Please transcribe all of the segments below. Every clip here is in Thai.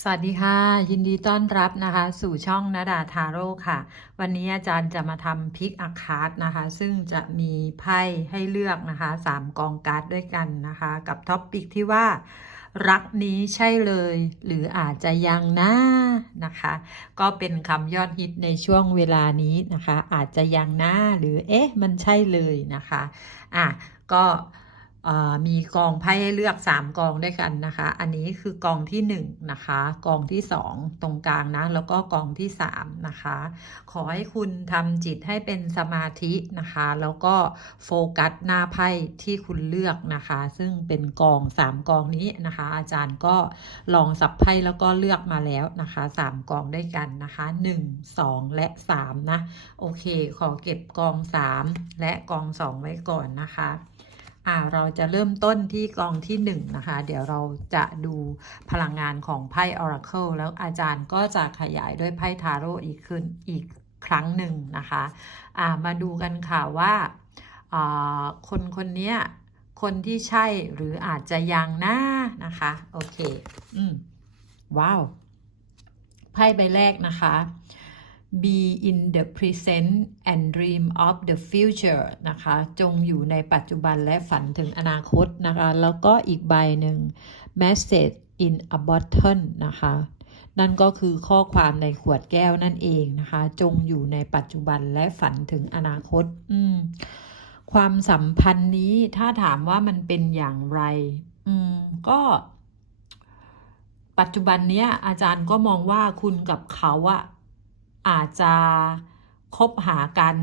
สวัสดีค่ะ ยินดีต้อนรับนะคะ สู่ช่องนาดาทาโร่ค่ะ วันนี้อาจารย์จะมาทำพิกอาคาร์ดนะคะ ซึ่งจะมีไพ่ให้เลือกนะคะสามกองการ์ดด้วยกันนะคะ กับท็อปปิกที่ว่า รักนี้ใช่เลย หรืออาจจะยังนะนะคะ ก็เป็นคำยอดฮิตในช่วงเวลานี้นะคะ อาจจะยังนะหรือเอ๊ะ มันใช่เลยนะคะ อะก็ มีกองไพ่ให้เลือก 3 กองด้วยกันนะคะ อันนี้คือกองที่ 1 นะคะ กองที่ 2 ตรงกลางนะ แล้วก็กองที่ 3 นะคะ ขอให้คุณทำจิตให้เป็นสมาธินะคะ แล้วก็โฟกัสหน้าไพ่ที่คุณเลือกนะคะ ซึ่งเป็นกอง 3 กองนี้นะคะ อาจารย์ก็ลองสับไพ่แล้วก็เลือกมาแล้วนะคะ 3 กองด้วยกันนะคะ 1 2 และ 3 นะ โอเค ขอเก็บกอง 3 และกอง 2 ไว้ก่อนนะคะ อ่าเราจะเริ่มต้นที่กองที่1นงนะคะ เดี๋ยวเราจะดูพลังงานของไพ่ Oracle แล้วอาจารย์ก็จะขยายด้วยไพ่ทาโร่อีกขึ้นอีกครั้งหนึ่งนะคะอ่ามาดูกันค่ะว่าคนคนนี้คนที่ใช่หรืออาจจะยังนะนะคะ โอเค อืมว้าว ไพ่ใบแรกนะคะ be in the present and dream of the future นะคะ จงอยู่ในปัจจุบันและฝันถึงอนาคตนะคะ แล้วก็อีกใบหนึ่ง message in a bottle นะคะ นั่นก็คือข้อความในขวดแก้วนั่นเองนะคะ จงอยู่ในปัจจุบันและฝันถึงอนาคต อืมความสัมพันธ์นี้ถ้าถามว่ามันเป็นอย่างไร อืม ก็ ปัจจุบันเนี้ย อาจารย์ก็มองว่าคุณกับเขาอะ อาจจะคบหากัน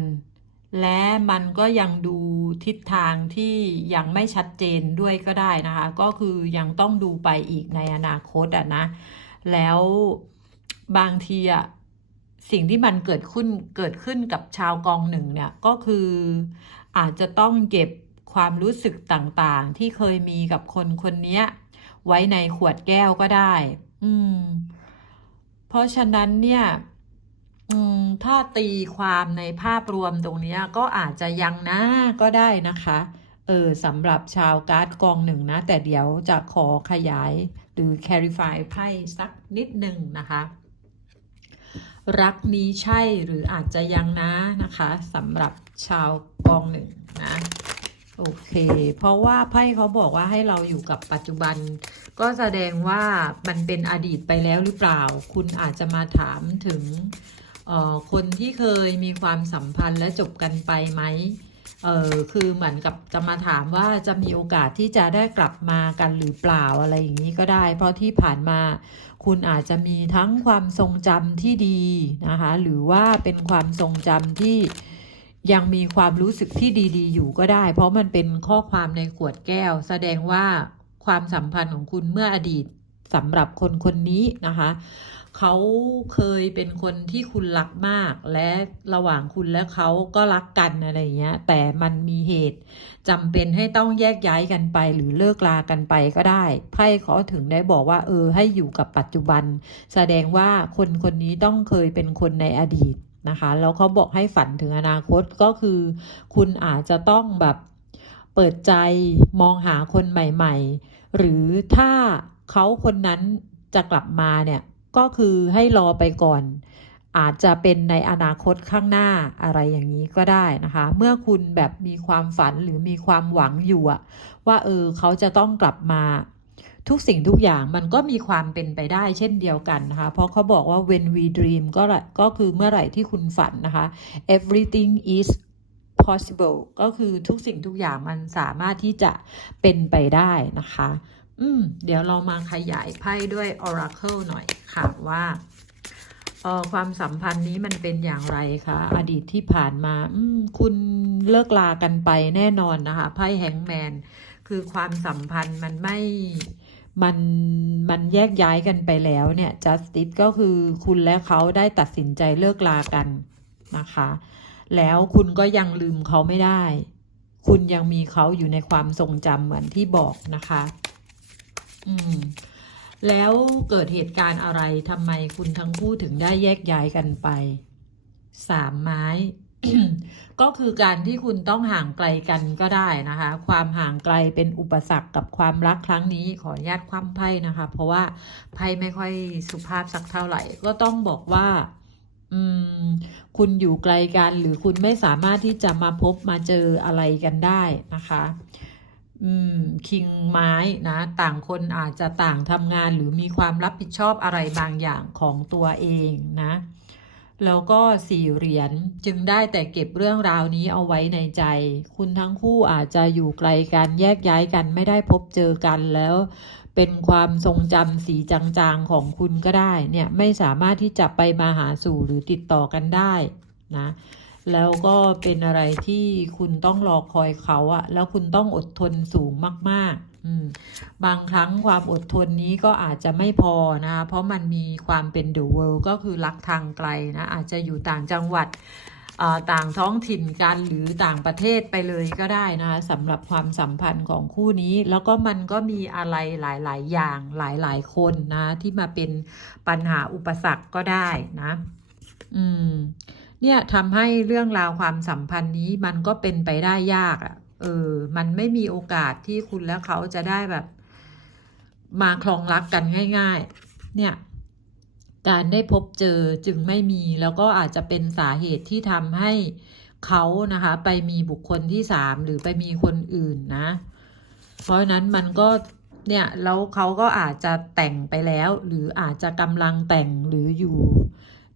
และมันก็ยังดูทิศทางที่ยังไม่ชัดเจนด้วยก็ได้นะคะ ก็คือยังต้องดูไปอีกในอนาคตอะนะ แล้วบางทีอะสิ่งที่มันเกิดขึ้นเกิดขึ้นกับชาวกองหนึ่งเนี่ยก็คืออาจจะต้องเก็บความรู้สึกต่างๆ ที่เคยมีกับคนคนนี้ไว้ในขวดแก้วก็ได้ อืม เพราะฉะนั้นเนี่ย ถ้าตีความในภาพรวมตรงนี้ก็อาจจะยังนะก็ได้นะคะ เออสำหรับชาวการ์ดกองหนึ่งนะ แต่เดี๋ยวจะขอขยายหรือ clarify ไพ่สักนิดหนึ่งนะคะรักนี้ใช่หรืออาจจะยังนะนะคะสำหรับชาวกองหนึ่งนะโอเค เพราะว่าไพ่เขาบอกว่าให้เราอยู่กับปัจจุบัน ก็แสดงว่ามันเป็นอดีตไปแล้วหรือเปล่า คุณอาจจะมาถามถึง คนที่เคยมีความสัมพันธ์และจบกันไปไหมเออคือเหมือนกับจะมาถามว่าจะมีโอกาสที่จะได้กลับมากันหรือเปล่าอะไรอย่างนี้ก็ได้ เพราะที่ผ่านมาคุณอาจจะมีทั้งความทรงจำที่ดีนะคะ หรือว่าเป็นความทรงจำที่ยังมีความรู้สึกที่ดีๆ อยู่ก็ได้ เพราะมันเป็นข้อความในขวดแก้ว แสดงว่าความสัมพันธ์ของคุณเมื่ออดีตสำหรับคนคนนี้นะคะ เขาเคยเป็นคนที่คุณรักมาก และระหว่างคุณและเขาก็รักกันอะไรเงี้ย แต่มันมีเหตุจำเป็นให้ต้องแยกย้ายกันไป หรือเลิกลากันไปก็ได้ไพ่เขาถึงได้บอกว่า เออ ให้อยู่กับปัจจุบัน แสดงว่าคนคนนี้ต้องเคยเป็นคนในอดีตนะคะแล้วเขาบอกให้ฝันถึงอนาคตก็คือ คุณอาจจะต้องแบบเปิดใจมองหาคนใหม่ ๆ หรือถ้าเขาคนนั้นจะกลับมาเนี่ย ก็คือให้รอไปก่อน อาจจะเป็นในอนาคตข้างหน้าอะไรอย่างนี้ก็ได้นะคะ เมื่อคุณแบบมีความฝันหรือมีความหวังอยู่ว่าเออเขาจะต้องกลับมาทุกสิ่งทุกอย่างมันก็มีความเป็นไปได้เช่นเดียวกันนะคะ เพราะเขาบอกว่า when we dream ก็ก็คือเมื่อไหร่ที่คุณฝันนะคะ everything is possible ก็คือทุกสิ่งทุกอย่างมันสามารถที่จะเป็นไปได้นะคะ อืม เดี๋ยวเรามาขยายไพ่ด้วย Oracle หน่อยค่ะว่าเออความสัมพันธ์นี้มันเป็นอย่างไรคะอดีตที่ผ่านมา อืม คุณเลิกลากันไปแน่นอนนะคะไพ่แฮงแมนคือความสัมพันธ์มันไม่มันมันแยกย้ายกันไปแล้วเนี่ย justice ก็คือคุณและเขาได้ตัดสินใจเลิกลากันนะคะ แล้วคุณก็ยังลืมเขาไม่ได้ คุณยังมีเขาอยู่ในความทรงจำเหมือนที่บอกนะคะ อืม แล้วเกิดเหตุการณ์อะไรทำไมคุณทั้งคู่ถึงได้แยกย้ายกันไป สามไม้ ก็คือการที่คุณต้องห่างไกลกันก็ได้นะคะ ความห่างไกลเป็นอุปสรรคกับความรักครั้งนี้ขออนุญาตคว่ำไพ่นะคะ เพราะว่าไพ่ไม่ค่อยสุภาพสักเท่าไหร่ ก็ต้องบอกว่าอืมคุณอยู่ไกลกันหรือคุณไม่สามารถที่จะมาพบมาเจออะไรกันได้นะคะ คิงไม้นะ ต่างคนอาจจะต่างทำงานหรือมีความรับผิดชอบอะไรบางอย่างของตัวเองนะ แล้วก็สี่เหรียญจึงได้แต่เก็บเรื่องราวนี้เอาไว้ในใจ คุณทั้งคู่อาจจะอยู่ไกลกันแยกย้ายกันไม่ได้พบเจอกันแล้วเป็นความทรงจำสีจางๆของคุณก็ได้เนี่ยไม่สามารถที่จะไปมาหาสู่หรือติดต่อกันได้นะ แล้วก็เป็นอะไรที่คุณต้องรอคอยเขาอะแล้วคุณต้องอดทนสูงมากๆอืมบางครั้งความอดทนนี้ก็อาจจะไม่พอนะคะเพราะมันมีความเป็น the world ก็คือรักทางไกลนะอาจจะอยู่ต่างจังหวัดต่างท้องถิ่นกันหรือต่างประเทศไปเลยก็ได้นะคะสำหรับความสัมพันธ์ของคู่นี้ แล้วก็มันก็มีอะไรหลาย ๆ อย่างหลาย ๆ คนนะที่มาเป็นปัญหาอุปสรรคก็ได้นะ อืม เนี่ยทำให้เรื่องราวความสัมพันธ์นี้มันก็เป็นไปได้ยากอะ่ะ เออ มันไม่มีโอกาสที่คุณและเขาจะได้แบบ มาคลองรักกันง่าย ๆ เนี่ย การได้พบเจอจึงไม่มี แล้วก็อาจจะเป็นสาเหตุที่ทำให้เขานะคะ ไปมีบุคคลที่สามหรือไปมีคนอื่นนะ เพราะฉะนั้นมันก็เนี่ยแล้วเขาก็อาจจะแต่งไปแล้ว หรืออาจจะกำลังแต่งหรืออยู่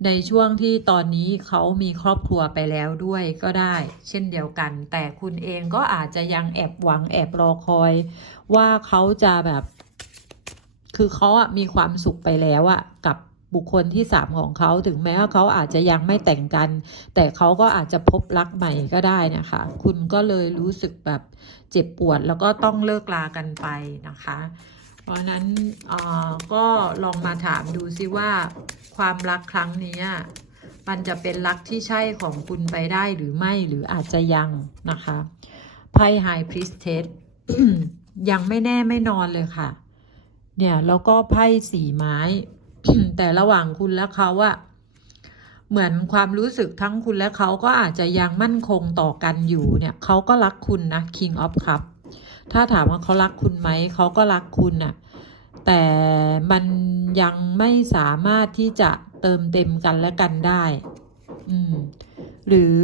ในช่วงที่ตอนนี้เขามีครอบครัวไปแล้วด้วยก็ได้ เช่นเดียวกัน แต่คุณเองก็อาจจะยังแอบหวังแอบรอคอย ว่าเขาจะแบบ คือเขาอะมีความสุขไปแล้วอะกับบุคคลที่สามของเขาถึงแม้ว่าเขาอาจจะยังไม่แต่งกัน แต่เขาก็อาจจะพบรักใหม่ก็ได้นะคะ คุณก็เลยรู้สึกแบบเจ็บปวดแล้วก็ต้องเลิกลากันไปนะคะ เพราะนั้นเออก็ลองมาถามดูซิว่าความรักครั้งนี้มันจะเป็นรักที่ใช่ของคุณไปได้หรือไม่หรืออาจจะยังนะคะไพ่ไฮพริสเทสยังไม่แน่ไม่นอนเลยค่ะ เนี่ยแล้วก็ไพ่สีไม้ แต่ระหว่างคุณและเขาอะเหมือนความรู้สึกทั้งคุณและเขาก็อาจจะยังมั่นคงต่อกันอยู่เนี่ยเขาก็รักคุณนะ King of Cup ถ้าถามว่าเขารักคุณไหมเขาก็รักคุณน่ะแต่มันยังไม่สามารถที่จะเติมเต็มกันและกันได้ อืม หรือ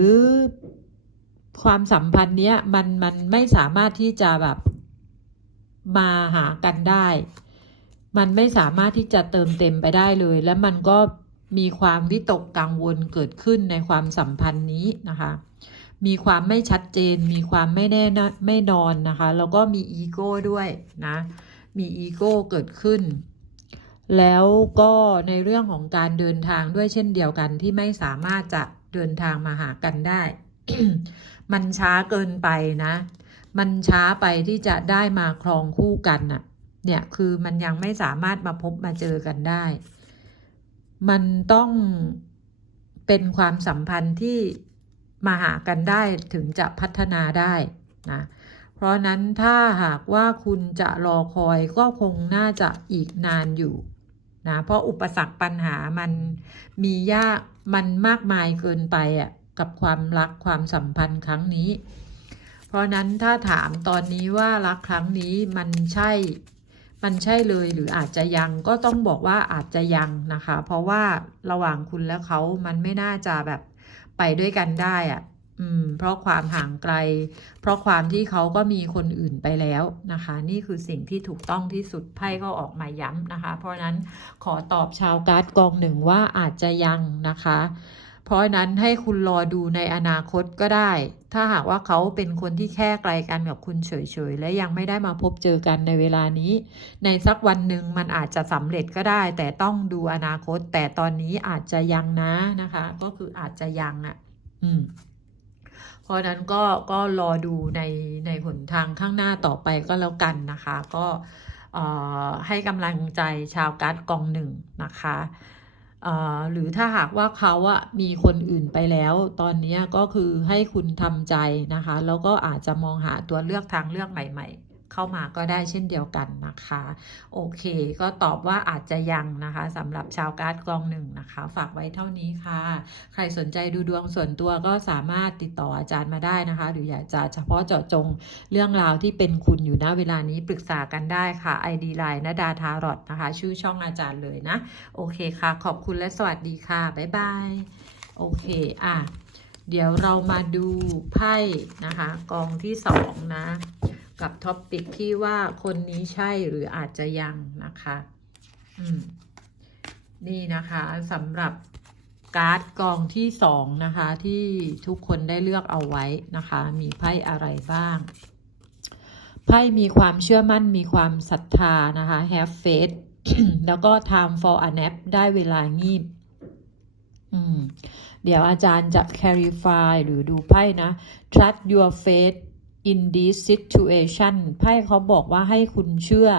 ความสัมพันธ์เนี้ยมันมันไม่สามารถที่จะแบบมาหากันได้ มันไม่สามารถที่จะเติมเต็มไปได้เลย และมันก็มีความวิตกกังวลเกิดขึ้นในความสัมพันธ์นี้นะคะ มีความไม่ชัดเจน มีความไม่แน่นไม่นอนนะคะ แล้วก็มีอีโก้ด้วยนะ มีอีโก้เกิดขึ้น แล้วก็ในเรื่องของการเดินทางด้วยเช่นเดียวกันที่ไม่สามารถจะเดินทางมาหากันได้ มันช้าเกินไปนะ มันช้าไปที่จะได้มาครองคู่กันน่ะ เนี่ยคือมันยังไม่สามารถมาพบมาเจอกันได้ มันต้องเป็นความสัมพันธ์ที่ มาหากันได้ถึงจะพัฒนาได้นะเพราะนั้นถ้าหากว่าคุณจะรอคอยก็คงน่าจะอีกนานอยู่นะเพราะอุปสรรคปัญหามันมียากมันมากมายเกินไปอะกับความรักความสัมพันธ์ครั้งนี้ เพราะนั้นถ้าถามตอนนี้ว่ารักครั้งนี้มันใช่ มันใช่เลยหรืออาจจะยังก็ต้องบอกว่าอาจจะยังนะคะ เพราะว่าระหว่างคุณและเขามันไม่น่าจะแบบ ด้วยกันได้อะอืม เพราะความห่างไกล เพราะความที่เขาก็มีคนอื่นไปแล้วนะคะ นี่คือสิ่งที่ถูกต้องที่สุดไพ่ก็ออกมาย้ำนะคะ เพราะฉะนั้นขอตอบชาวการ์ดกองหนึ่งว่าอาจจะยังนะคะ เพราะนั้นให้คุณรอดูในอนาคตก็ได้ ถ้าหากว่าเขาเป็นคนที่แค่ไกลกันกับคุณเฉยๆ และยังไม่ได้มาพบเจอกันในเวลานี้ ในสักวันหนึ่งมันอาจจะสำเร็จก็ได้ แต่ต้องดูอนาคต แต่ตอนนี้อาจจะยังนะนะคะ ก็คืออาจจะยังอะ อืมเพราะนั้นก็ก็รอดูในในหนทางข้างหน้าต่อไปก็แล้วกันนะคะ ก็เอ่อให้กำลังใจชาวการ์ดกองหนึ่งนะคะ หรือถ้าหากว่าเขาอะมีคนอื่นไปแล้ว ตอนนี้ก็คือให้คุณทำใจนะคะ แล้วก็อาจจะมองหาตัวเลือกทางเลือกใหม่ ๆ เข้ามาก็ได้เช่นเดียวกันนะคะ โอเค ก็ตอบว่าอาจจะยังนะคะสำหรับชาวการ์ดกองหนึ่งนะคะ ฝากไว้เท่านี้ค่ะ ใครสนใจดูดวงส่วนตัวก็สามารถติดต่ออาจารย์มาได้นะคะ หรืออยากจะเฉพาะเจาะจงเรื่องราวที่เป็นคุณอยู่ณเวลานี้ปรึกษากันได้ค่ะ ID Line นดาทารอดนะคะ ชื่อช่องอาจารย์เลยนะ โอเคค่ะ ขอบคุณและสวัสดีค่ะ บ๊ายบาย โอเค อะ เดี๋ยวเรามาดูไพ่นะคะ กองที่สองนะ กับท็อปปิกที่ว่าคนนี้ใช่หรืออาจจะยังนะคะอืมนี่นะคะสำหรับการ์ดกองที่สองนะคะ ที่ทุกคนได้เลือกเอาไว้นะคะ มีไพ่อะไรบ้างไพ่มีความเชื่อมั่นมีความศรัทธานะคะ have faith แล้วก็ time for a nap ได้เวลางีบอืมเดี๋ยวอาจารย์จะ clarify หรือดูไพ่นะ trust your faith in this situation ไพ่เขาบอกว่าให้คุณเชื่อ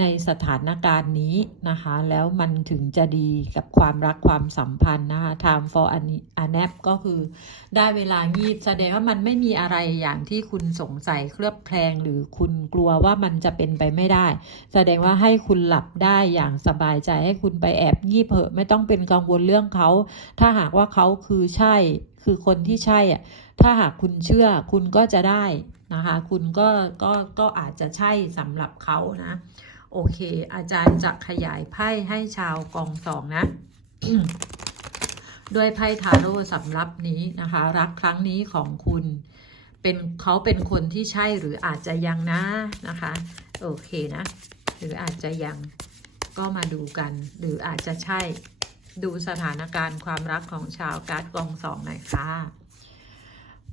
ในสถานการณ์นี้นะคะ แล้วมันถึงจะดีกับความรักความสัมพันธ์นะคะ time for a a nap ก็คือได้เวลางีบแสดงว่ามันไม่มีอะไรอย่างที่คุณสงสัยเคลือบแคลงหรือคุณกลัวว่ามันจะเป็นไปไม่ได้ แสดงว่าให้คุณหลับได้อย่างสบายใจให้คุณไปแอบงีบเหอะไม่ต้องเป็นกังวลเรื่องเขา ถ้าหากว่าเขาคือใช่คือคนที่ใช่อะถ้าหากคุณเชื่อคุณก็จะได้ นะคะ คุณก็ก็ก็อาจจะใช่สำหรับเขานะ โอเค อาจารย์จะขยายไพ่ให้ชาวกองสองนะด้วยไพ่ทาโร่สำรับนี้นะคะ รักครั้งนี้ของคุณเป็นเขาเป็นคนที่ใช่หรืออาจจะยังนะนะคะ โอเคนะ หรืออาจจะยังก็มาดูกัน หรืออาจจะใช่ดูสถานการณ์ความรักของชาวการ์ดกองสองหน่อยค่ะ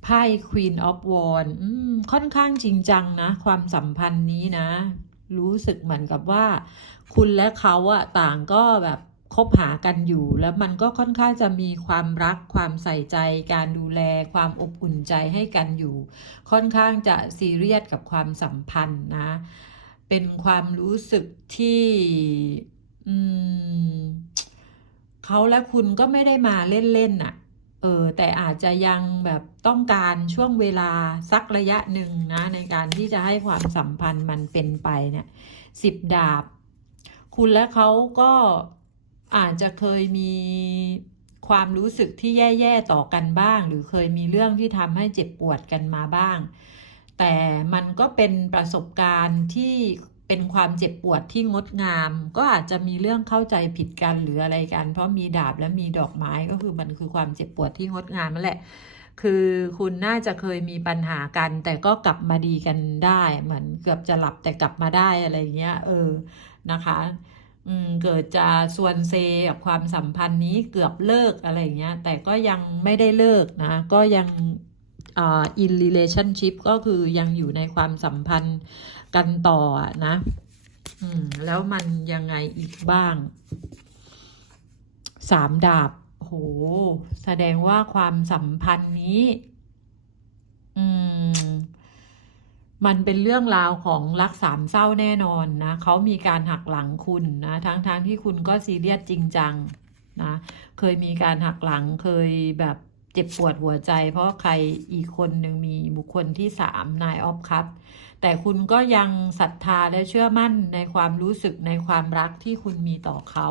ไพ่ Queen of Wands อืมค่อนข้างจริงจังนะ ความสัมพันธ์นี้นะ รู้สึกเหมือนกับว่า คุณและเขาอะต่างก็แบบคบหากันอยู่แล้วมันก็ค่อนข้างจะมีความรักความใส่ใจ การดูแลความอบอุ่นใจให้กันอยู่ ค่อนข้างจะซีเรียสกับความสัมพันธ์นะ เป็นความรู้สึกที่เขาและคุณก็ไม่ได้มาเล่นๆน่ะ ออแต่อาจจะยังแบบต้องการช่วงเวลาสักระยะหนึ่งนะ ในการที่จะให้ความสัมพันธ์มันเป็นไปเนี่ยสิบดาบ คุณและเขาก็อาจจะเคยมีความรู้สึกที่แย่ ๆ ต่อกันบ้าง หรือเคยมีเรื่องที่ทำให้เจ็บปวดกันมาบ้าง แต่มันก็เป็นประสบการณ์ที่ เป็นความเจ็บปวดที่งดงาม ก็อาจจะมีเรื่องเข้าใจผิดกันหรืออะไรกัน เพราะมีดาบและมีดอกไม้ก็คือมันคือความเจ็บปวดที่งดงามนั่นแหละ คือคุณน่าจะเคยมีปัญหากัน แต่ก็กลับมาดีกันได้ เหมือนเกือบจะหลับแต่กลับมาได้อะไรเงี้ย เออนะคะอืมเกิดจะส่วนเซกับความสัมพันธ์นี้เกือบเลิกอะไรเงี้ย แต่ก็ยังไม่ได้เลิกนะ ก็ยังอ่า in relationship ก็คือยังอยู่ในความสัมพันธ์ กันต่ออะนะ อืม แล้วมันยังไงอีกบ้าง สามดาบ โห แสดงว่าความสัมพันธ์นี้ อืม มันเป็นเรื่องราวของรักสามเศร้าแน่นอนนะ เขามีการหักหลังคุณนะ ทั้งๆทที่คุณก็ซีเรียสจริงจังนะ เคยมีการหักหลัง เคยแบบ จ็บปวดหัวใจ เพราะใครอีกคนหนึ่งมีบุคคลที่สามนายออฟคัพแต่คุณก็ยังศรัทธาและเชื่อมั่นในความรู้สึกในความรักที่คุณมีต่อเขา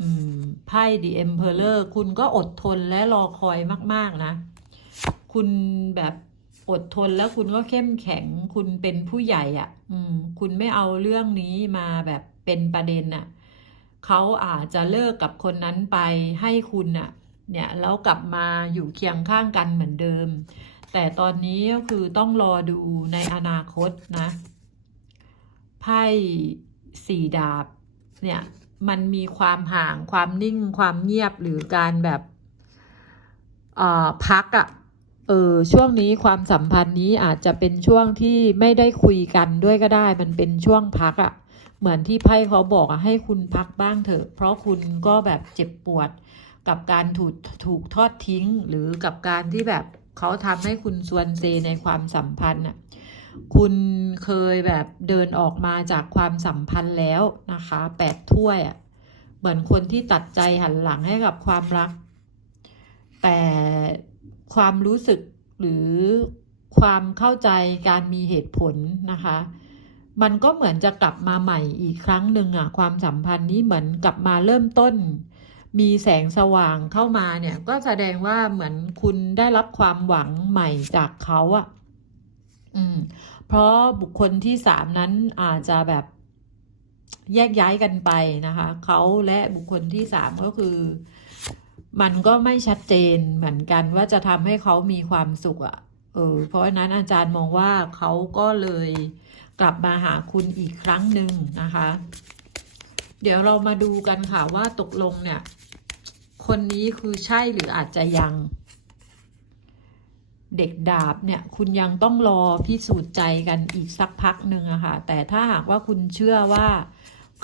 อืมไพ่ The Emperor คุณก็อดทนและรอคอยมาก ๆ นะ คุณแบบอดทนแล้วคุณก็เข้มแข็ง คุณเป็นผู้ใหญ่อะ่ะ อืม คุณไม่เอาเรื่องนี้มาแบบเป็นประเด็นน่ะเขาอาจจะเลิกกับคนนั้นไปให้คุณน่ะ เนี่ยแล้วกลับมาอยู่เคียงข้างกันเหมือนเดิม แต่ตอนนี้ก็คือต้องรอดูในอนาคตนะไพ่สี่ดาบเนี่ยมันมีความห่างความนิ่งความเงียบหรือการแบบอ่อพักอะ่ะเออช่วงนี้ความสัมพันธ์นี้อาจจะเป็นช่วงที่ไม่ได้คุยกันด้วยก็ได้ มันเป็นช่วงพักอะ่ะเหมือนที่ไพ่เขาบอกอะให้คุณพักบ้างเถอะ เพราะคุณก็แบบเจ็บปวด กับการถูกถูกทอดทิ้ง หรือกับการที่แบบเขาทำให้คุณส่วนเซในความสัมพันธ์น่ะคุณเคยแบบเดินออกมาจากความสัมพันธ์แล้วนะคะแปดถ้วยอะเหมือนคนที่ตัดใจหันหลังให้กับความรัก แต่ความรู้สึกหรือความเข้าใจการมีเหตุผลนะคะ มันก็เหมือนจะกลับมาใหม่อีกครั้งหนึ่งอะความสัมพันธ์นี้เหมือนกลับมาเริ่มต้น มีแสงสว่างเข้ามาเนี่ย ก็แสดงว่าเหมือนคุณได้รับความหวังใหม่จากเขาอะอืม เพราะบุคคลที่สามนั้นอาจจะแบบแยกย้ายกันไปนะคะ เขาและบุคคลที่สามก็คือ มันก็ไม่ชัดเจนเหมือนกันว่าจะทำให้เขามีความสุขอะเออ เพราะฉะนั้นอาจารย์มองว่าเขาก็เลยกลับมาหาคุณอีกครั้งหนึ่งนะคะ เดี๋ยวเรามาดูกันค่ะว่าตกลงเนี่ย คนนี้คือใช่หรืออาจจะยัง เด็กดาบเนี่ย คุณยังต้องรอพิสูจน์ใจกันอีกสักพักหนึ่งอะค่ะ แต่ถ้าหากว่าคุณเชื่อว่า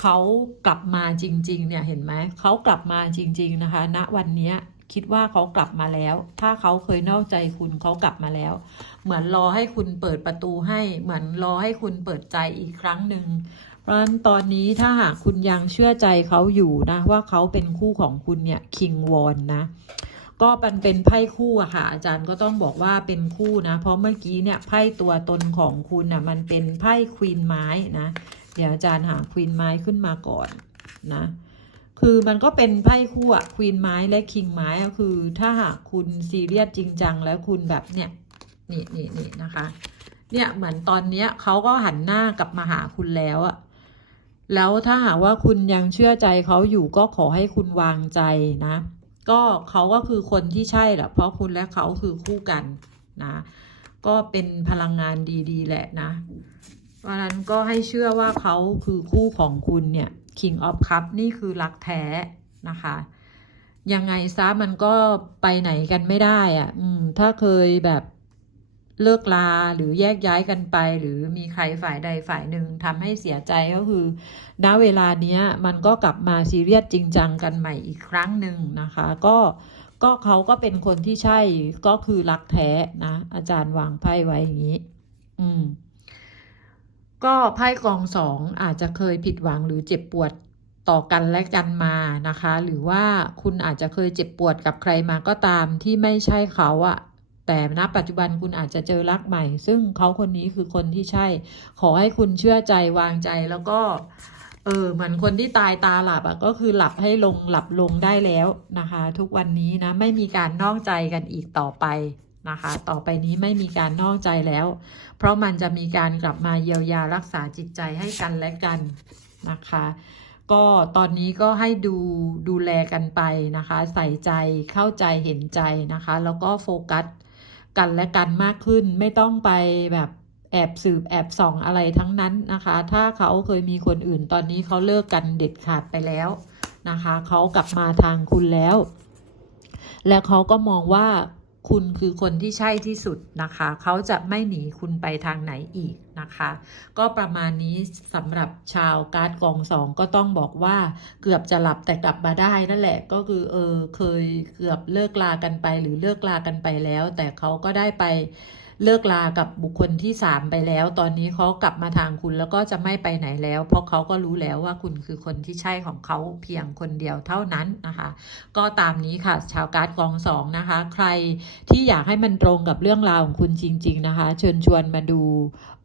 เขากลับมาจริง ๆ เนี่ยเห็นไหมเขากลับมาจริง ๆ นะคะณวันนี้คิดว่าเขากลับมาแล้ว ถ้าเขาเคยนอกใจคุณเขากลับมาแล้ว เหมือนรอให้คุณเปิดประตูให้ เหมือนรอให้คุณเปิดใจอีกครั้งหนึ่ง เพราะฉะนั้นตอนนี้ถ้าหากคุณยังเชื่อใจเขาอยู่นะ ว่าเขาเป็นคู่ของคุณเนี่ยคิงวอนนะก็มันเป็นไพ่คู่อะค่ะ อาจารย์ก็ต้องบอกว่าเป็นคู่นะ เพราะเมื่อกี้เนี่ยไพ่ตัวตนของคุณนะมันเป็นไพ่ควีนไม้นะ เดี๋ยวอาจารย์หาควีนไม้ขึ้นมาก่อนนะ คือมันก็เป็นไพ่คู่อะควีนไม้และคิงไม้ก็คือ ถ้าหากคุณซีเรียสจริงจังแล้วคุณแบบเนี่ยนี่นี่นี่นะคะ เนี่ยเหมือนตอนเนี้ยเขาก็หันหน้ากลับมาหาคุณแล้วอะ แล้วถ้าหากว่าคุณยังเชื่อใจเขาอยู่ก็ขอให้คุณวางใจนะ ก็เขาก็คือคนที่ใช่แหละเพราะคุณและเขาคือคู่กันนะ ก็เป็นพลังงานดีๆ แหละนะเพราะนั้นก็ให้เชื่อว่าเขาคือคู่ของคุณเนี่ย King of Cup นี่คือรักแท้นะคะยังไงซะมันก็ไปไหนกันไม่ได้อะ่ะ อืม ถ้าเคยแบบ เลิกลาหรือแยกย้ายกันไป หรือมีใครฝ่ายใดฝ่ายหนึ่งทำให้เสียใจก็คือณเวลาเนี้ยมันก็กลับมาซีเรียสจริงจังกันใหม่อีกครั้งหนึ่งนะคะ ก็ก็เขาก็เป็นคนที่ใช่ก็คือรักแท้นะ อาจารย์วางไพ่ไว้อย่างนี้ อืม ก็ไพ่กองสองอาจจะเคยผิดหวังหรือเจ็บปวดต่อกันและกันมานะคะ หรือว่าคุณอาจจะเคยเจ็บปวดกับใครมาก็ตามที่ไม่ใช่เขาอะ แต่ณปัจจุบันคุณอาจจะเจอรักใหม่ ซึ่งเขาคนนี้คือคนที่ใช่ ขอให้คุณเชื่อใจวางใจแล้วก็ เออเหมือนคนที่ตายตาหลับอะก็คือหลับให้ลงหลับลงได้แล้วนะคะ ทุกวันนี้นะไม่มีการนอกใจกันอีกต่อไปนะคะ ต่อไปนี้ไม่มีการนอกใจแล้ว เพราะมันจะมีการกลับมาเยียวยารักษาจิตใจให้กันและกันนะคะก็ตอนนี้ก็ให้ดูดูแลกันไปนะคะ ใส่ใจเข้าใจเห็นใจนะคะ แล้วก็โฟกัส กันและกันมากขึ้น ไม่ต้องไปแบบแอบสืบแอบส่องอะไรทั้งนั้นนะคะ ถ้าเขาเคยมีคนอื่นตอนนี้เขาเลิกกันเด็ดขาดไปแล้วนะคะ เขากลับมาทางคุณแล้ว และเขาก็มองว่า คุณคือคนที่ใช่ที่สุดนะคะ เขาจะไม่หนีคุณไปทางไหนอีกนะคะ ก็ประมาณนี้สำหรับชาวการ์ดกองสองก็ต้องบอกว่าเกือบจะหลับแต่กลับมาได้นั่นแหละก็คือเออเคยเกือบเลิกลากันไปหรือเลิกลากันไปแล้ว แต่เขาก็ได้ไป เลิกลากับบุคคลที่สามไปแล้ว ตอนนี้เขากลับมาทางคุณแล้วก็จะไม่ไปไหนแล้ว เพราะเขาก็รู้แล้วว่าคุณคือคนที่ใช่ของเขาเพียงคนเดียวเท่านั้นนะคะ ก็ตามนี้ค่ะ ชาวการ์ดกองสองนะคะ ใครที่อยากให้มันตรงกับเรื่องราวของคุณจริง ๆนะคะ เชิญชวนมาดู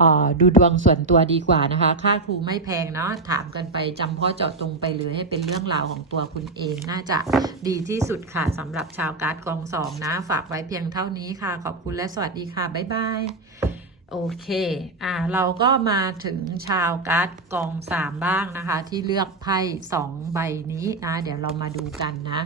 อ่อดูดวงส่วนตัวดีกว่านะคะ ค่าครูไม่แพงเนาะถามกันไปจำเพาะเจาะจงไปเลยให้เป็นเรื่องราวของตัวคุณเองน่าจะดีที่สุดค่ะสำหรับชาวการ์ดกองสองนะ ฝากไว้เพียงเท่านี้ค่ะ ขอบคุณและสวัสดีค่ะบ๊ายบาย โอเค อ่า เราก็มาถึงชาวการ์ดกองสามบ้างนะคะ ที่เลือกไพ่สองใบนี้นะ เดี๋ยวเรามาดูกันนะ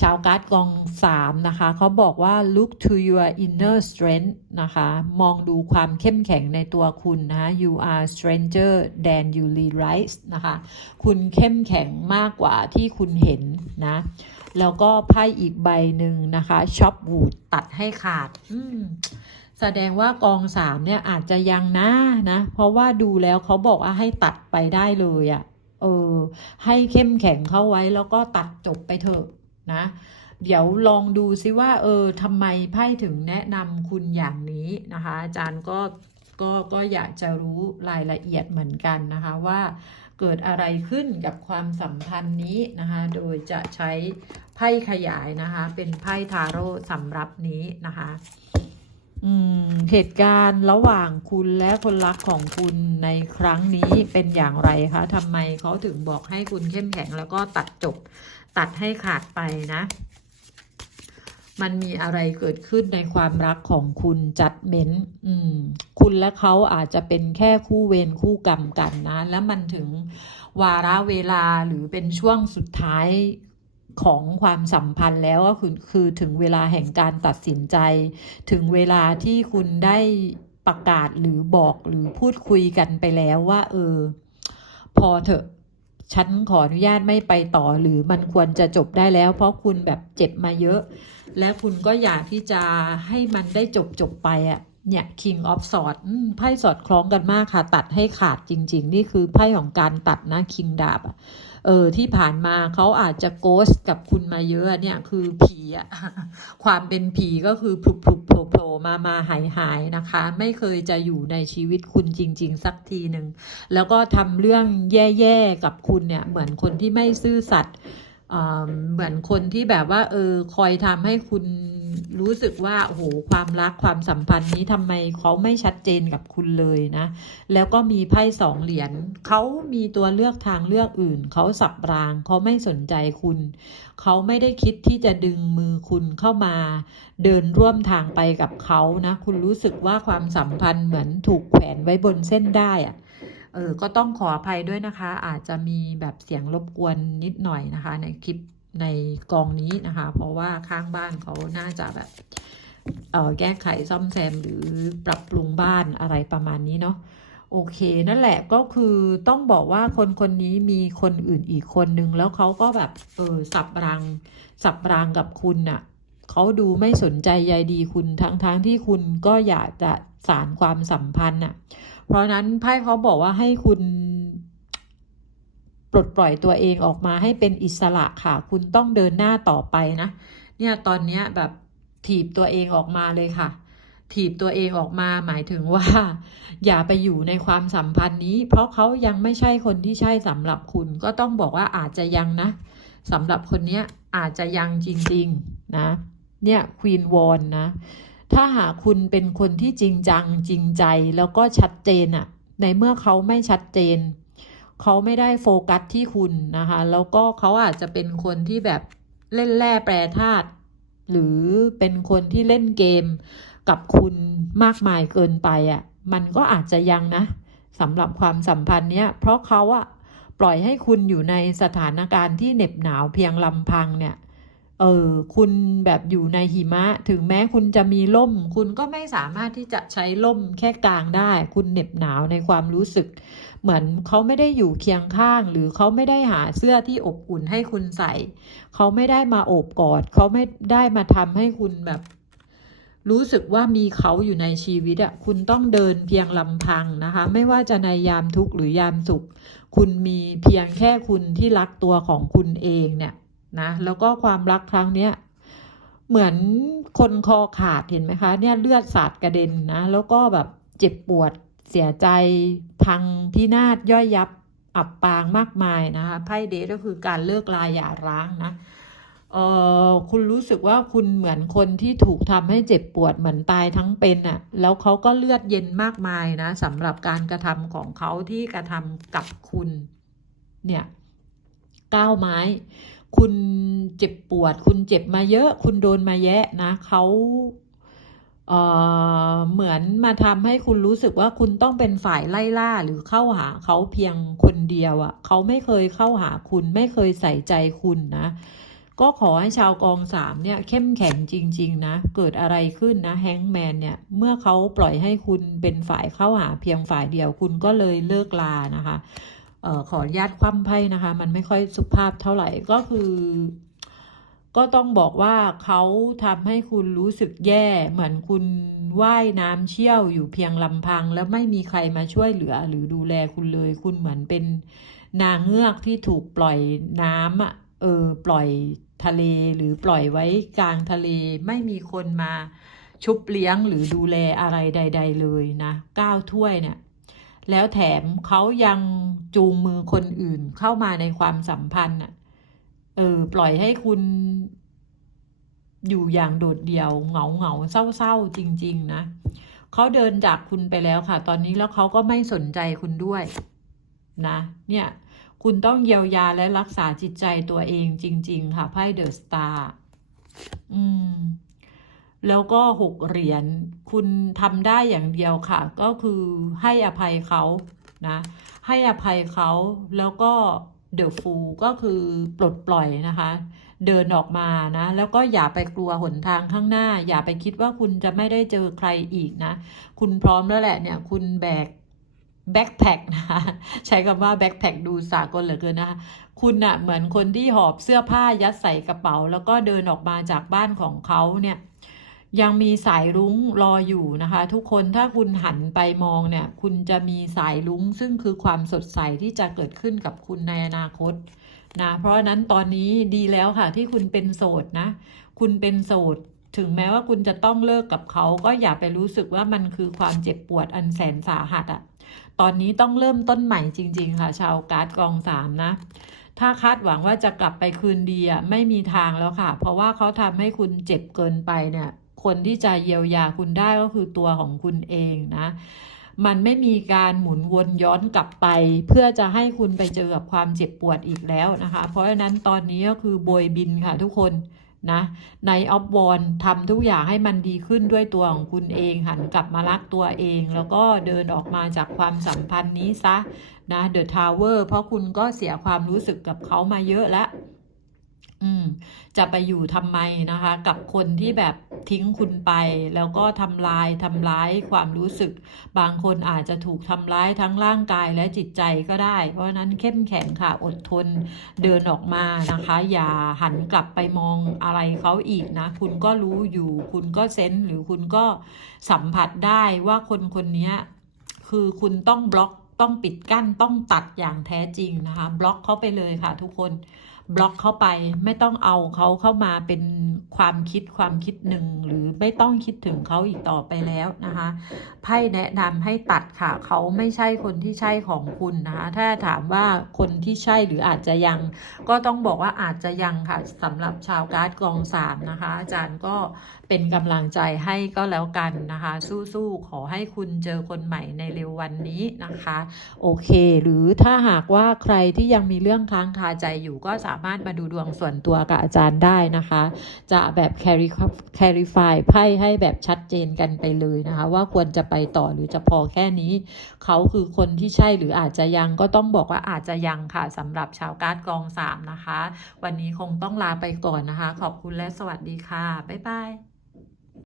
ชาวการ์ดกองสามนะคะเขาบอกว่า look to your inner strength นะคะมองดูความเข้มแข็งในตัวคุณนะะ you are stranger than you realize นะคะคุณเข้มแข็งมากกว่าที่คุณเห็นนะแล้วก็ไพ่อีกใบหนึ่งนะคะช็อปวูดตัดให้ขาดแสดงว่ากองสามเนี่ยอาจจะยังนะนะ เพราะว่าดูแล้วเขาบอกว่าให้ตัดไปได้เลยอะ่ะเออให้เข้มแข็งเข้าไว้แล้วก็ตัดจบไปเถอะ นะเดี๋ยวลองดูซิว่า เออทำไมไพ่ถึงแนะนำคุณอย่างนี้นะคะ อาจารย์ก็ก็ก็อยากจะรู้รายละเอียดเหมือนกันนะคะว่าเกิดอะไรขึ้นกับความสัมพันธ์นี้นะคะ โดยจะใช้ไพ่ขยายนะคะ เป็นไพ่ทาโร่สำหรับนี้นะคะเหตุการณ์ระหว่างคุณและคนรักของคุณในครั้งนี้เป็นอย่างไรคะทำไมเขาถึงบอกให้คุณเข้มแข็งแล้วก็ตัดจบ ตัดให้ขาดไปนะ มันมีอะไรเกิดขึ้นในความรักของคุณจัดเม้นอืมคุณและเขาอาจจะเป็นแค่คู่เวรคู่กรรมกันนะ แล้วมันถึงวาระเวลาหรือเป็นช่วงสุดท้ายของความสัมพันธ์แล้วก็คือคือถึงเวลาแห่งการตัดสินใจ ถึงเวลาที่คุณได้ประกาศหรือบอกหรือพูดคุยกันไปแล้วว่า เออ พอเถอะ ฉันขออนุญาตไม่ไปต่อหรือมันควรจะจบได้แล้ว เพราะคุณแบบเจ็บมาเยอะ และคุณก็อยากที่จะให้มันได้จบจบไปอะ่ะเนี่ย King of Swords อืมไพ่สอดคล้องกันมากค่ะ ตัดให้ขาดจริง ๆ นี่คือไพ่ของการตัดนะ King ดาบอะ เออที่ผ่านมาเขาอาจจะโกสกับคุณมาเยอะเนี่ยคือผีอะความเป็นผีก็คือพลุบพลุบโผล่โผล่มามาหายหายนะคะ ไม่เคยจะอยู่ในชีวิตคุณจริง ๆ สักทีหนึ่งแล้วก็ทำเรื่องแย่ๆกับคุณเนี่ยเหมือนคนที่ไม่ซื่อสัตย์อ่าเหมือนคนที่แบบว่าเออคอยทำให้คุณ รู้สึกว่าโอ้โหความรักความสัมพันธ์นี้ทำไมเขาไม่ชัดเจนกับคุณเลยนะ แล้วก็มีไพ่สองเหรียญเขามีตัวเลือกทางเลือกอื่น เขาสับรางเขาไม่สนใจคุณ เขาไม่ได้คิดที่จะดึงมือคุณเข้ามา เดินร่วมทางไปกับเขานะ คุณรู้สึกว่าความสัมพันธ์เหมือนถูกแขวนไว้บนเส้นได้อะเออ ก็ต้องขออภัยด้วยนะคะ อาจจะมีแบบเสียงรบกวนนิดหน่อยนะคะ ในคลิป ในกองนี้นะคะ เพราะว่าข้างบ้านเขาน่าจะแบบเออแก้ไขซ่อมแซมหรือปรับปรุงบ้านอะไรประมาณนี้เนาะโอเค นั่นแหละก็คือต้องบอกว่าคนคนนี้มีคนอื่นอีกคนนึง แล้วเขาก็แบบเออสับรางสับรางกับคุณน่ะเขาดูไม่สนใจใยดีคุณทั้งๆทที่คุณก็อยากจะสารความสัมพันธ์น่ะ เพราะนั้นไพ่เขาบอกว่าให้คุณ ลดปล่อยตัวเองออกมาให้เป็นอิสระค่ะ คุณต้องเดินหน้าต่อไปนะ เนี่ยตอนนี้แบบถีบตัวเองออกมาเลยค่ะ ถีบตัวเองออกมาหมายถึงว่า อย่าไปอยู่ในความสัมพันธ์นี้ เพราะเขายังไม่ใช่คนที่ใช่สำหรับคุณ ก็ต้องบอกว่าอาจจะยังนะสำหรับคนนี้อาจจะยังจริงๆนะ เนี่ยควีนวอนนะ ถ้าหากคุณเป็นคนที่จริงจังจริงใจแล้วก็ชัดเจนอะในเมื่อเขาไม่ชัดเจน เขาไม่ได้โฟกัสที่คุณนะคะ แล้วก็เขาอาจจะเป็นคนที่แบบเล่นแร่แปรธาตุหรือเป็นคนที่เล่นเกมกับคุณมากมายเกินไปอะ่ะ มันก็อาจจะยังนะสำหรับความสัมพันธ์เนี้ย เพราะเขาอะปล่อยให้คุณอยู่ในสถานการณ์ที่เหน็บหนาวเพียงลำพังเนี่ย เออ คุณแบบอยู่ในหิมะ ถึงแม้คุณจะมีร่ม คุณก็ไม่สามารถที่จะใช้ร่มแค่กลางได้ คุณเหน็บหนาวในความรู้สึก เหมือนเขาไม่ได้อยู่เคียงข้าง หรือเขาไม่ได้หาเสื้อที่อบอุ่นให้คุณใส่ เขาไม่ได้มาโอบกอด เขาไม่ได้มาทำให้คุณแบบ รู้สึกว่ามีเขาอยู่ในชีวิตอะคุณต้องเดินเพียงลำพังนะคะ ไม่ว่าจะในยามทุกข์หรือยามสุข คุณมีเพียงแค่คุณที่รักตัวของคุณเองเนี่ยนะแล้วก็ความรักครั้งเนี้ยเหมือนคนคอขาดเห็นไหมคะ เนี่ยเลือดสาดกระเด็นนะ แล้วก็แบบเจ็บปวด เสียใจพังพินาศย่อยยับอับปางมากมายนะคะไพ่เดทก็คือการเลิกลาหย่าร้างนะเออคุณรู้สึกว่าคุณเหมือนคนที่ถูกทำให้เจ็บปวดเหมือนตายทั้งเป็นอะ่ะ แล้วเขาก็เลือดเย็นมากมายนะสำหรับการกระทำของเขาที่กระทำกับคุณ เนี่ยก้าวไม้ คุณเจ็บปวด คุณเจ็บมาเยอะ คุณโดนมาแยะนะเขา เออเหมือนมาทำให้คุณรู้สึกว่าคุณต้องเป็นฝ่ายไล่ล่าหรือเข้าหาเขาเพียงคนเดียวอะ่ะ เขาไม่เคยเข้าหาคุณไม่เคยใส่ใจคุณนะ ก็ขอให้ชาวกองสามเนี่ยเข้มแข็งจริง ๆ นะ เกิดอะไรขึ้นนะแฮงแมนเนี่ย เมื่อเขาปล่อยให้คุณเป็นฝ่ายเข้าหาเพียงฝ่ายเดียวคุณก็เลยเลิกลานะคะออขออนุญาตคว่ำไพ่นะคะ มันไม่ค่อยสุภาพเท่าไหร่ก็คือ ก็ต้องบอกว่าเขาทำให้คุณรู้สึกแย่ เหมือนคุณว่ายน้ำเชี่ยวอยู่เพียงลำพัง แล้วไม่มีใครมาช่วยเหลือหรือดูแลคุณเลย คุณเหมือนเป็นนางเงือกที่ถูกปล่อยน้ำอะเออปล่อยทะเลหรือปล่อยไว้กลางทะเลไม่มีคนมาชุบเลี้ยงหรือดูแลอะไรใด ๆ เลยนะก้าวถ้วยเนี่ยแล้วแถมเขายังจูงมือคนอื่นเข้ามาในความสัมพันธ์อะ เออปล่อยให้คุณอยู่อย่างโดดเดี่ยวเหงาเหงาๆเศร้าๆจริง ๆ นะเขาเดินจากคุณไปแล้วค่ะ ตอนนี้แล้วเขาก็ไม่สนใจคุณด้วย นะ เนี่ย คุณต้องเยียวยาและรักษาจิตใจตัวเองจริง ๆ ค่ะไพ่เดอะสตาร์อืม แล้วก็หกเหรียญคุณทำได้อย่างเดียวค่ะ ก็คือให้อภัยเขานะ ให้อภัยเขาแล้วก็ เดอะฟูก็คือปลดปล่อยนะคะ เดินออกมานะ แล้วก็อย่าไปกลัวหนทางข้างหน้า อย่าไปคิดว่าคุณจะไม่ได้เจอใครอีกนะ คุณพร้อมแล้วแหละเนี่ย คุณแบกแบ็คแพคนะคะใช้คำว่าแบ็คแพคดูสากลเหลือเกินนะคะคุณน่ะเหมือนคนที่หอบเสื้อผ้ายัดใส่กระเป๋า แล้วก็เดินออกมาจากบ้านของเขาเนี่ย ยังมีสายรุ้งรออยู่นะคะ ทุกคนถ้าคุณหันไปมองเนี่ย คุณจะมีสายรุ้งซึ่งคือความสดใสที่จะเกิดขึ้นกับคุณในอนาคตนะเพราะนั้นตอนนี้ดีแล้วค่ะ ที่คุณเป็นโสดนะ คุณเป็นโสดถึงแม้ว่าคุณจะต้องเลิกกับเขาก็อย่าไปรู้สึกว่ามันคือความเจ็บปวดอันแสนสาหัสอะตอนนี้ต้องเริ่มต้นใหม่จริง ๆ ค่ะ ชาวการ์ดกองสามนะ ถ้าคาดหวังว่าจะกลับไปคืนดีอะไม่มีทางแล้วค่ะ เพราะว่าเขาทำให้คุณเจ็บเกินไปเนี่ย คนที่จะเยียวยาคุณได้ก็คือตัวของคุณเองนะ มันไม่มีการหมุนวนย้อนกลับไป เพื่อจะให้คุณไปเจอกับความเจ็บปวดอีกแล้วนะคะ เพราะฉะนั้นตอนนี้ก็คือโบยบินค่ะทุกคนนะในออฟวอนทำทุกอย่างให้มันดีขึ้นด้วยตัวของคุณเองหันกลับมารักตัวเอง แล้วก็เดินออกมาจากความสัมพันธ์นี้ซะนะเดอะทาวเวอร์เพราะคุณก็เสียความรู้สึกกับเขามาเยอะแล้ว อืมจะไปอยู่ทำไมนะคะ กับคนที่แบบทิ้งคุณไป แล้วก็ทำลายทำร้ายความรู้สึก บางคนอาจจะถูกทำร้ายทั้งร่างกายและจิตใจก็ได้ เพราะนั้นเข้มแข็งค่ะอดทนเดินออกมานะคะ อย่าหันกลับไปมองอะไรเขาอีกนะ คุณก็รู้อยู่ คุณก็เซนส์หรือคุณก็สัมผัสได้ว่าคนคนนี้คือคุณต้องบล็อกต้องปิดกั้นต้องตัดอย่างแท้จริงนะคะ บล็อกเขาไปเลยค่ะทุกคน บล็อกเขาไปไม่ต้องเอาเขาเข้ามาเป็นความคิดความคิดหนึ่งหรือไม่ต้องคิดถึงเขาอีกต่อไปแล้วนะคะไพ่แนะนำให้ตัดค่ะ เขาไม่ใช่คนที่ใช่ของคุณนะคะถ้าถามว่าคนที่ใช่หรืออาจจะยัง ก็ต้องบอกว่าอาจจะยังค่ะสำหรับชาวการ์ดกองสามนะคะ อาจารย์ก็เป็นกำลังใจให้ก็แล้วกันนะคะ สู้ๆขอให้คุณเจอคนใหม่ในเร็ววันนี้นะคะ โอเค หรือถ้าหากว่าใครที่ยังมีเรื่องค้างคาใจอยู่ก็สามารถมาดูดวงส่วนตัวกับอาจารย์ได้นะคะ จะแบบ carry clarify ไพ่ให้แบบชัดเจนกันไปเลยนะคะ ว่าควรจะไปต่อหรือจะพอแค่นี้ เขาคือคนที่ใช่หรืออาจจะยังก็ต้องบอกว่าอาจจะยังค่ะสำหรับชาวการ์ดกองสามนะคะ วันนี้คงต้องลาไปก่อนนะคะ ขอบคุณและสวัสดีค่ะ บ๊ายบาย